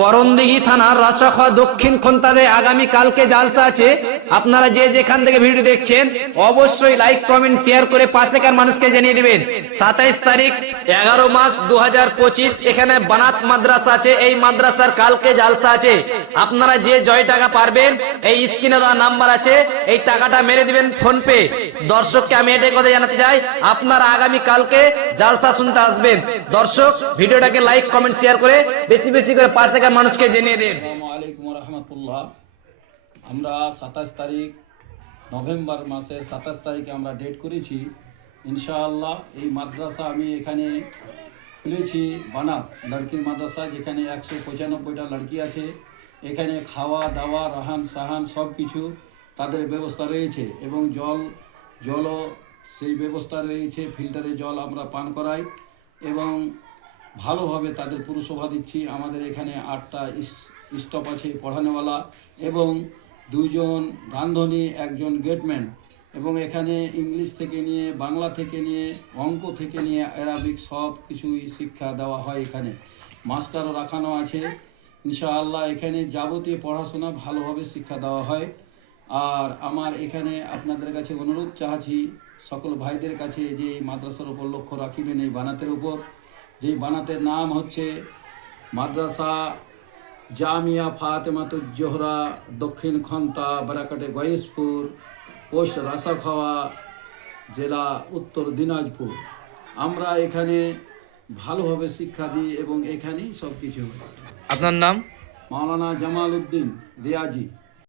করণদিঘি থানার রাসাখা দক্ষিণ খন্তাতে আগামী কালকে জালসা আছে। আপনারা যে যেখান থেকে ভিডিও দেখছেন, অবশ্যই লাইক কমেন্ট শেয়ার করে পাশেকার মানুষকে জানিয়ে দিবেন। সাতাইশ তারিখ, এগারো মাস দু হাজার পঁচিশ, এখানে বানাত মাদ্রাসা আছে। এই মাদ্রাসার কালকে জালসা আছে। আপনারা যে জয় টাকা পারবেন, এই স্ক্রিনে দেওয়া নাম্বার আছে। এই টাকাটা মেরে দিবেন ফোন পে দর্শককে আমি এটাই কথা জানাতে চাই, আপনারা আগামী কালকে জালসা শুনতে আসবেন। দর্শক, ভিডিওটাকে লাইক কমেন্ট শেয়ার করে বেশি বেশি করে পাশেকার মানুষকে জানিয়ে দিন। আমরা সাতাশ তারিখ নভেম্বর মাসে সাতাশ তারিখে আমরা ডেট করেছি। ইনশাআল্লাহ এই মাদ্রাসা আমি এখানে খুলেছি, বানাত লড়কির মাদ্রাসা, যেখানে একশো পঁচানব্বইটা লড়কি আছে। এখানে খাওয়া, দাওয়া, রাহান, সাহান সব কিছু তাদের ব্যবস্থা রয়েছে এবং জল, জলও সেই ব্যবস্থা রয়েছে, ফিল্টারে জল আমরা পান করাই এবং ভালোভাবে তাদের পুরসভা দিচ্ছি। আমাদের এখানে আটটা স্টপ আছে পড়ানোওয়ালা এবং দুইজন রান্ধনী একজন গেটম্যান এবং এখানে ইংলিশ থেকে নিয়ে, বাংলা থেকে নিয়ে, অঙ্ক থেকে নিয়ে, অ্যারাবিক সব কিছুই শিক্ষা দেওয়া হয় এখানে। মাস্টারও রাখানো আছে। ইনশাআল্লাহ এখানে যাবতীয় পড়াশোনা ভালোভাবে শিক্ষা দেওয়া হয়। আর আমার এখানে আপনাদের কাছে অনুরোধ চাহাছি সকল ভাইদের কাছে যে মাদ্রাসার উপর লক্ষ্য রাখিবেন এই বানাতের উপর। যে বানাতের নাম হচ্ছে মাদ্রাসা জামিয়া ফাতেমাতুজ জোহরা দক্ষিণ খন্তা বারাকাটে গয়েশপুর পোস্ট রাসাখাওয়া জেলা উত্তর দিনাজপুর। আমরা এখানে ভালোভাবে শিক্ষা দিই এবং এখানেই সব কিছু আপনার নাম? মাওলানা জামাল উদ্দিন রিয়াজি।